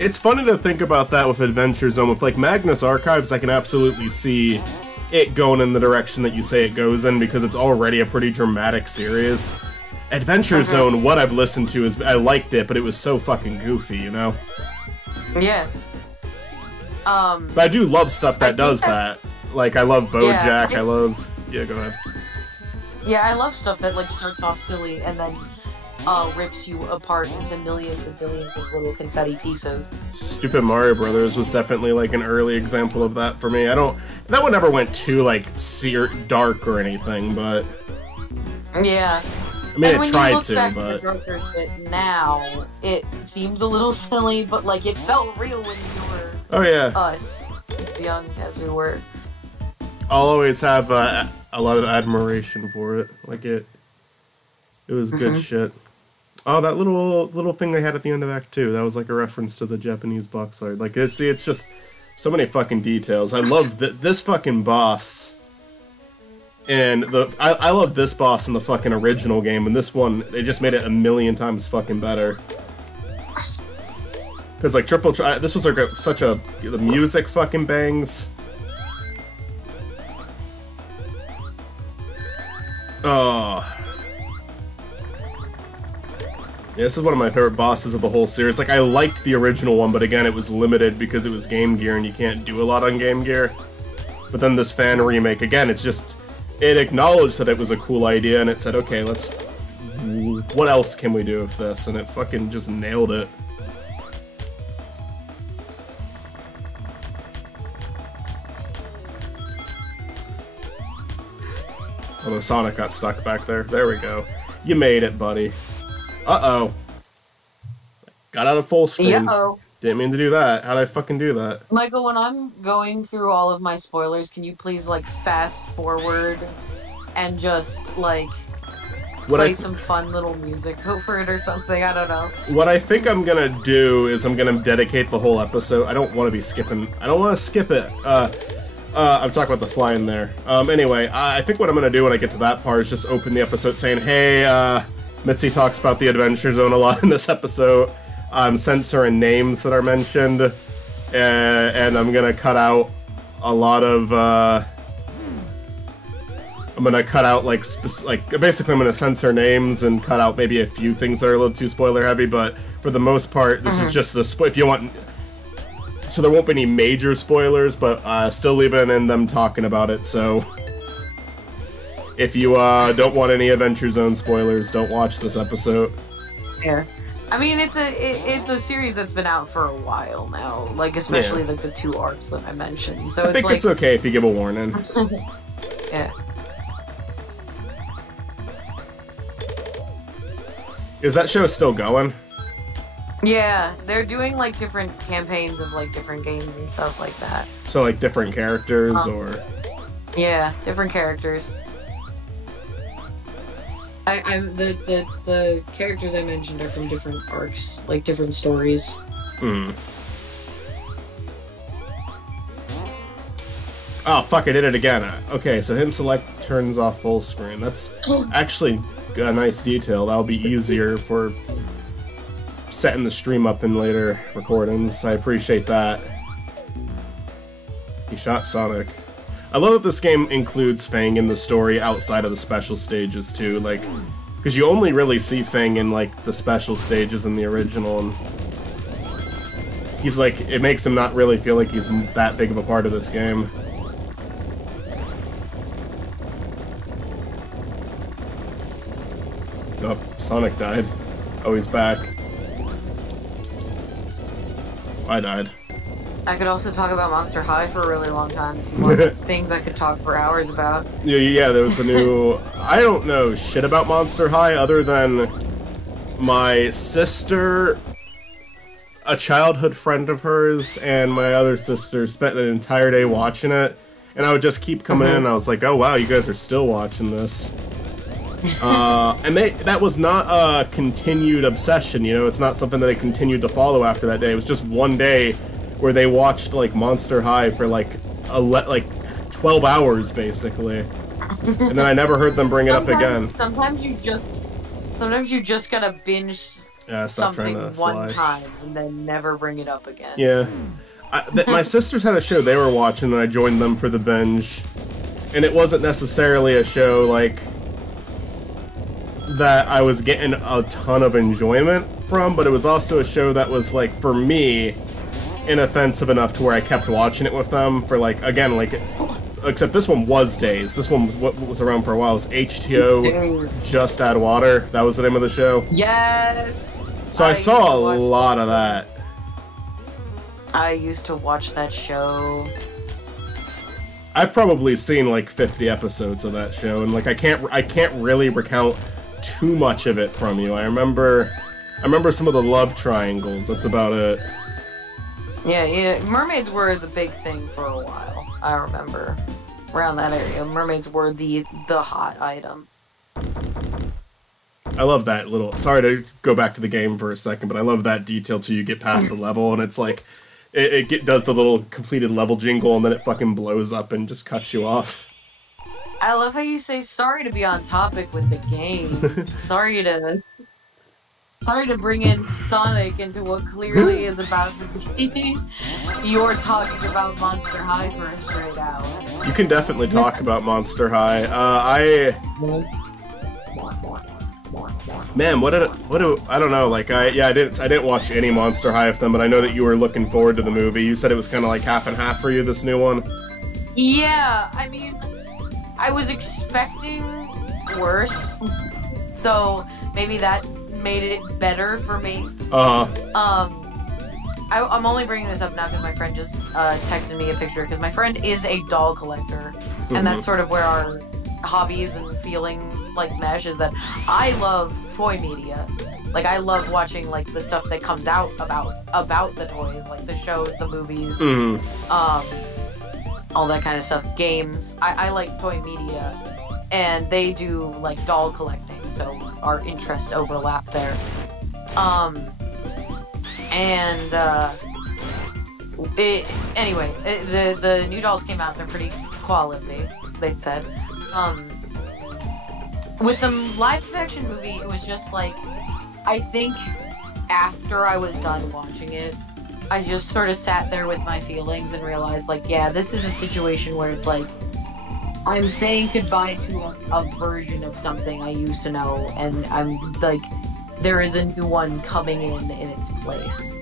It's funny to think about that with Adventure Zone. With, like, Magnus Archives, I can absolutely see it going in the direction that you say it goes in, because it's already a pretty dramatic series. Adventure Zone, what I've listened to, is I liked it, but it was so fucking goofy, you know? Yes. But I do love stuff that does that. Like, I love BoJack, I love... Yeah, go ahead. Yeah, I love stuff that, like, starts off silly and then rips you apart into millions and billions of little confetti pieces. Stupid Mario Brothers was definitely, like, an early example of that for me. That one never went too, like, dark or anything, but... Yeah. I mean, it tried to, but... now, it seems a little silly, but, like, it felt real when you were... Oh, yeah. Us. As young as we were. I'll always have a lot of admiration for it. Like, it was good shit. Oh, that little thing they had at the end of Act 2, that was like a reference to the Japanese box art. Like, it's just so many fucking details. I love this fucking boss. And I love this boss in the fucking original game, and this one, they just made it a million times fucking better. Because, like, this was like the music fucking bangs. Oh. Yeah, this is one of my favorite bosses of the whole series. Like, I liked the original one, but again, it was limited because it was Game Gear, and you can't do a lot on Game Gear. But then this fan remake, again, it acknowledged that it was a cool idea, and it said, okay, what else can we do with this? And it fucking just nailed it. Although Sonic got stuck back there. There we go. You made it, buddy. Uh-oh. Got out of full screen. Uh-oh. Didn't mean to do that. How'd I fucking do that? Michael, when I'm going through all of my spoilers, can you please, like, fast forward and just, like, play some fun little music over it or something? I don't know. What I think I'm gonna do is I'm gonna dedicate the whole episode. I don't want to be skipping. I don't want to skip it. I'm talking about the flying there. Anyway, I think what I'm gonna do when I get to that part is just open the episode saying, hey, Mitzy talks about the Adventure Zone a lot in this episode. I'm censoring names that are mentioned, and I'm gonna cut out a lot of, I'm gonna cut out, basically I'm gonna censor names and cut out maybe a few things that are a little too spoiler heavy, but for the most part, this is just if you want... So there won't be any major spoilers, but still leaving in them talking about it, so... If you don't want any Adventure Zone spoilers, don't watch this episode. Yeah. I mean, it's a series that's been out for a while now, like, especially, like, the 2 arcs that I mentioned, so I think it's okay if you give a warning. Yeah. Is that show still going? Yeah, they're doing, like, different campaigns of, like, different games and stuff like that. So, like, different characters, or...? Yeah, different characters. The characters I mentioned are from different arcs, like, different stories. Oh, fuck, I did it again. Okay, so hit and select turns off full screen. That's actually a nice detail. That'll be easier for setting the stream up in later recordings. I appreciate that. He shot Sonic. I love that this game includes Fang in the story outside of the special stages, too, like, because you only really see Fang in, like, the special stages in the original, and he's, like, it makes him not really feel like he's that big of a part of this game. Oh, Sonic died. Oh, he's back. I died. I could also talk about Monster High for a really long time. Things I could talk for hours about. Yeah, there was a new... I don't know shit about Monster High other than my sister, a childhood friend of hers, and my other sister spent an entire day watching it, and I would just keep coming in, and I was like, oh wow, you guys are still watching this. And that was not a continued obsession, you know, it's not something that they continued to follow after that day. It was just one day where they watched, like, Monster High for, like, 12 hours, basically. And then I never heard them bring it up again. Sometimes you just gotta binge something one time and then never bring it up again. Yeah. My sisters had a show they were watching, and I joined them for the binge. And it wasn't necessarily a show, like, that I was getting a ton of enjoyment from, but it was also a show that was, like, for me, inoffensive enough to where I kept watching it with them for, like, again, like, except this one was Days. This one was what was around for a while. It was HTO Just Add Water. That was the name of the show. Yes! So I saw a lot of that. I used to watch that show. I've probably seen like 50 episodes of that show, and like I can't really recount too much of it from you. I remember some of the love triangles. That's about it. Yeah, mermaids were the big thing for a while. I remember around that area, mermaids were the hot item. I love that little. Sorry to go back to the game for a second, but I love that detail till you get past the level, and it's like it does the little completed level jingle, and then it fucking blows up and just cuts you off. I love how you say sorry to be on topic with the game. sorry to bring in Sonic into what clearly is about to be you're talking about Monster High for a straight out. You can definitely talk about Monster High. Man, I don't know, like, I didn't watch any Monster High of them, but I know that you were looking forward to the movie. You said it was kind of like half and half for you, this new one? Yeah, I mean, I was expecting worse, so maybe that made it better for me. I'm only bringing this up now because my friend just texted me a picture, because my friend is a doll collector, and that's sort of where our hobbies and feelings like mesh, is that I love toy media. Like, I love watching like the stuff that comes out about the toys, like the shows, the movies, all that kind of stuff, games. I like toy media, and they do like doll collecting, so our interests overlap there. The new dolls came out, they're pretty quality, they said. With the live-action movie, it was just like, I think after I was done watching it, I just sort of sat there with my feelings and realized, like, yeah, this is a situation where it's like, I'm saying goodbye to a version of something I used to know, and I'm like, there is a new one coming in its place.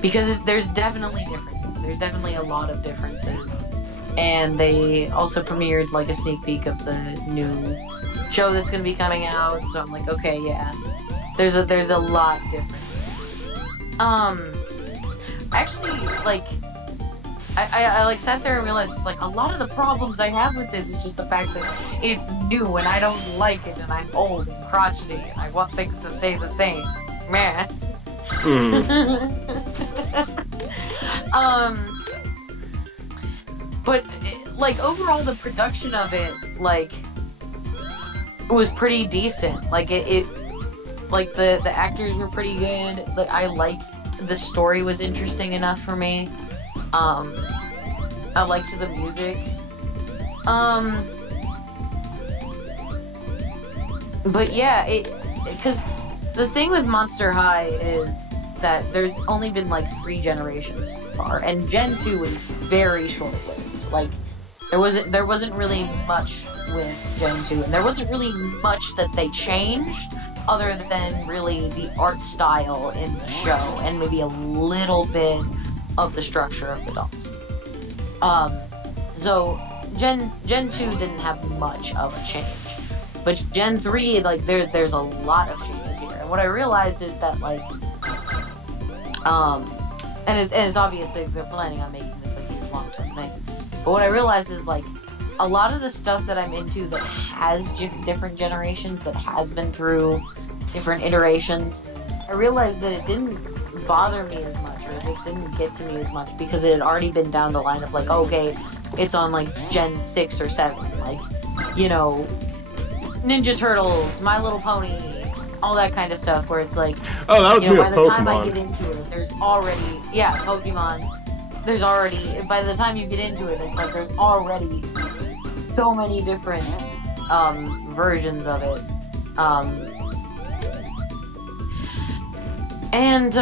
Because there's definitely differences. There's definitely a lot of differences. And they also premiered like a sneak peek of the new show that's going to be coming out. So I'm like, okay, yeah, there's a lot different. Actually, like, I like sat there and realized it's like a lot of the problems I have with this is just the fact that it's new and I don't like it, and I'm old and crotchety and I want things to stay the same. Man. But, like, overall, the production of it, like, was pretty decent. Like, like, the actors were pretty good. Like, the story was interesting enough for me. I liked the music. But yeah, because the thing with Monster High is that there's only been, like, 3 generations so far, and Gen 2 was very short-lived. Like, there wasn't really much with Gen 2, and there wasn't really much that they changed, other than really the art style in the show, and maybe a little bit of the structure of the dolls. So Gen 2 didn't have much of a change, but Gen 3, like, there's a lot of changes here, and what I realized is that, like, and it's obvious they're planning on making this a huge long-term thing. But what I realized is, like, a lot of the stuff that I'm into that has different generations, that has been through different iterations, I realized that it didn't bother me as much, or it didn't get to me as much, because it had already been down the line of, like, okay, it's on, like, Gen 6 or 7, like, you know, Ninja Turtles, My Little Pony, all that kind of stuff, where it's like, oh, that was, you know, by the time I get into it, there's already, yeah, Pokemon, there's already, by the time you get into it, it's like there's already so many different versions of it. And,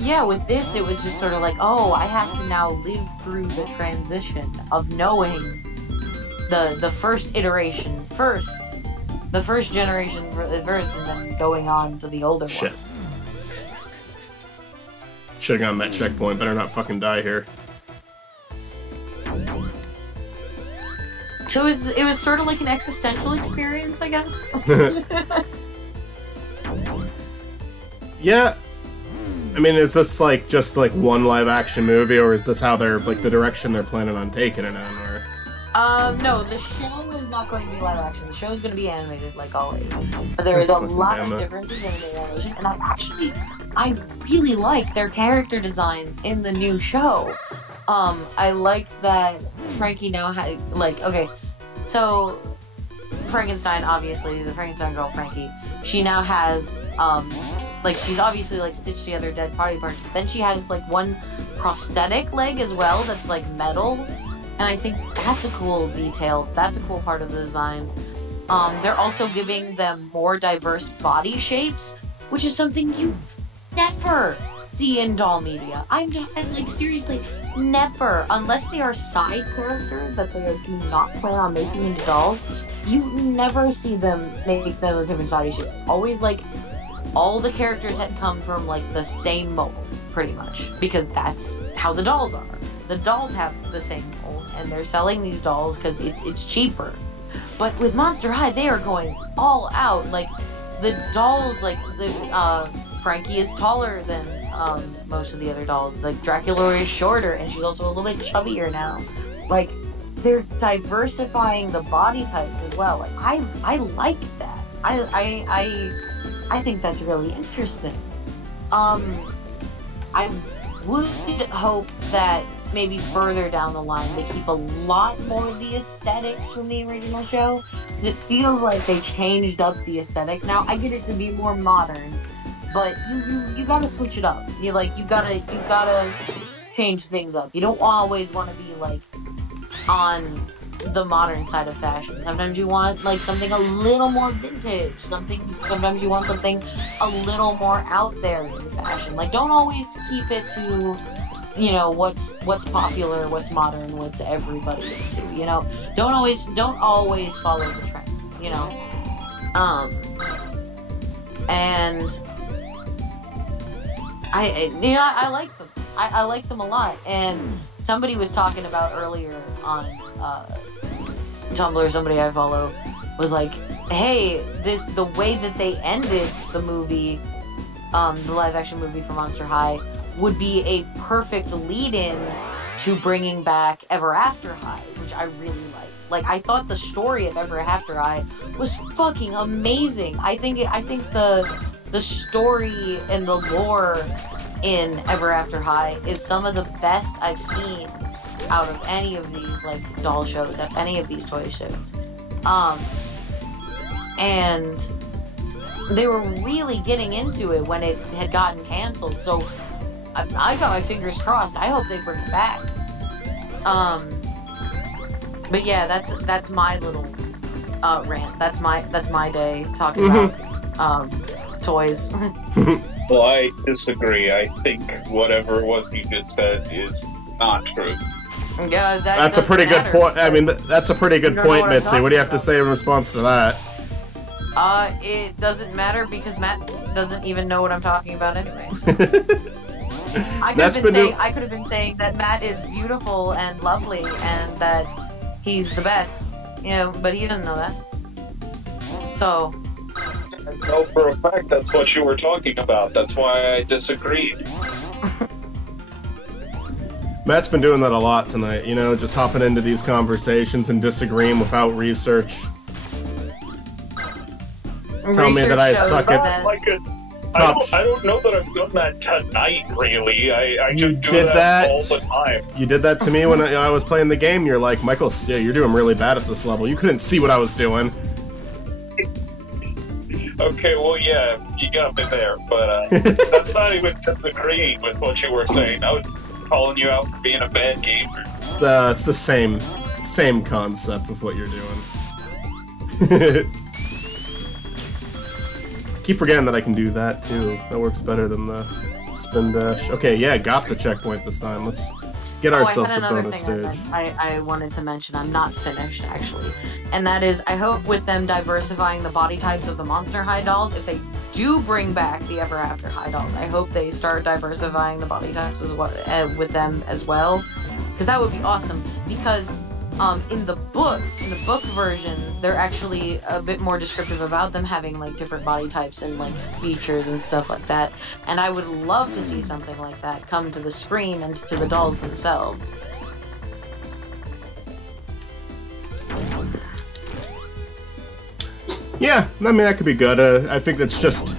yeah, with this, it was just sort of like, oh, I have to now live through the transition of knowing the first iteration first, the first generation first, and then going on to the older ones. Should've gotten that checkpoint, better not fucking die here. So it was sort of like an existential experience, I guess? Yeah. I mean, is this, like, just, like, one live-action movie, or is this how they're, like, the direction they're planning on taking it in, or...? No, the show is not going to be live-action. The show is going to be animated, like always. But there is a lot of differences in the animation, and I really like their character designs in the new show. I like that Frankie now has, like, okay, so Frankenstein, obviously, the Frankenstein girl, Frankie, she now has, like, she's obviously, like, stitched together dead body parts, but then she has, like, one prosthetic leg as well that's, like, metal, and I think that's a cool detail. That's a cool part of the design. They're also giving them more diverse body shapes, which is something you never see in doll media. I'm like, seriously, never. Unless they are side characters that they do not plan on making into dolls, you never see them make them with different body shapes. It's always, like, all the characters had come from, like, the same mold, pretty much. Because that's how the dolls are. The dolls have the same mold, and they're selling these dolls because it's cheaper. But with Monster High, they are going all out. Like, the dolls, like, Frankie is taller than most of the other dolls. Like, Dracula is shorter, and she's also a little bit chubbier now. Like, they're diversifying the body types as well. Like, I like that. I think that's really interesting. I would hope that maybe further down the line they keep a lot more of the aesthetics from the original show. Because it feels like they changed up the aesthetics. Now, I get it to be more modern, but you gotta switch it up. You gotta change things up. You don't always want to be, like, on the modern side of fashion. Sometimes you want, like, something a little more vintage. Sometimes you want something a little more out there in fashion. Like, don't always keep it to, you know, what's popular, what's modern, what's everybody into, you know? Don't always follow the trend, you know? And I like them. I like them a lot. And somebody was talking about earlier on Tumblr, somebody I follow, was like, hey, the way that they ended the movie, the live-action movie for Monster High, would be a perfect lead-in to bringing back Ever After High, which I really liked. Like, I thought the story of Ever After High was fucking amazing. I think the story and the lore in Ever After High is some of the best I've seen out of any of these, like, doll shows, at any of these toy shows. And they were really getting into it when it had gotten canceled, so I got my fingers crossed. I hope they bring it back. But yeah, that's my little rant. That's my day talking about toys. Well, I disagree. I think whatever it was you just said is not true. Yeah, that's a pretty good point. I mean, that's a pretty good point, Mitzy. What do you have to say in response to that? It doesn't matter because Matt doesn't even know what I'm talking about anyways. I could have been saying that Matt is beautiful and lovely and that he's the best, you know, but he didn't know that. So I know for a fact that's what you were talking about. That's why I disagreed. Matt's been doing that a lot tonight, you know, just hopping into these conversations and disagreeing without research. Tell me that I suck at... I don't know that I've done that tonight, really. I just do that all the time. You did that to me when I was playing the game. You're like, Michael, yeah, you're doing really bad at this level. You couldn't see what I was doing. Okay, well, yeah, you got me there, but that's not even disagreeing with what you were saying. I was just calling you out for being a bad gamer. It's the same concept of what you're doing. Keep forgetting that I can do that too. That works better than the spin dash. Okay, yeah, got the checkpoint this time. Let's get ourselves a bonus stage. I wanted to mention, I'm not finished actually, and that is, I hope with them diversifying the body types of the Monster High dolls, if they do bring back the Ever After High dolls, I hope they start diversifying the body types as well with them as well, because that would be awesome. Because in the books, in the book versions, they're actually a bit more descriptive about them having like different body types and like features and stuff like that. And I would love to see something like that come to the screen and to the dolls themselves. Yeah, I mean that could be good. I think that's just.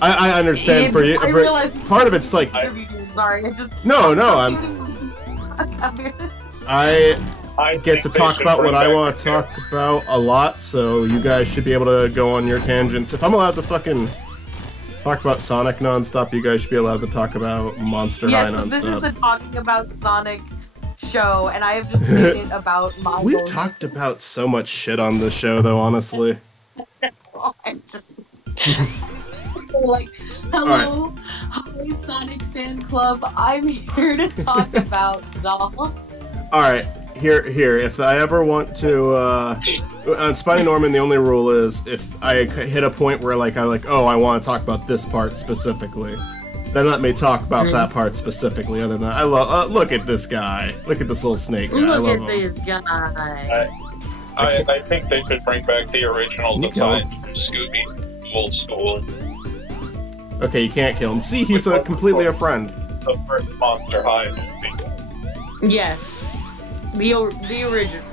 I understand for you. Part of it's like. Sorry, I just. No, I get to talk about what I want to talk about a lot, so you guys should be able to go on your tangents. If I'm allowed to fucking talk about Sonic nonstop, you guys should be allowed to talk about Monster High nonstop. This is the talking about Sonic show, and I have just made it about my. We've talked about so much shit on this show, though, honestly. I'm just like, hello, hi Sonic fan club. I'm here to talk about doll. All right. Here, if I ever want to, on Spiny Norman, the only rule is if I hit a point where I want to talk about this part specifically, then let me talk about that part specifically. Other than that, I love, look at this guy. Look at this little snake guy. I love him. Look at this guy. I think they should bring back the original designs from Scooby old school. Okay, you can't kill him. See, he's completely a friend. The first Monster High movie. Yes. The original.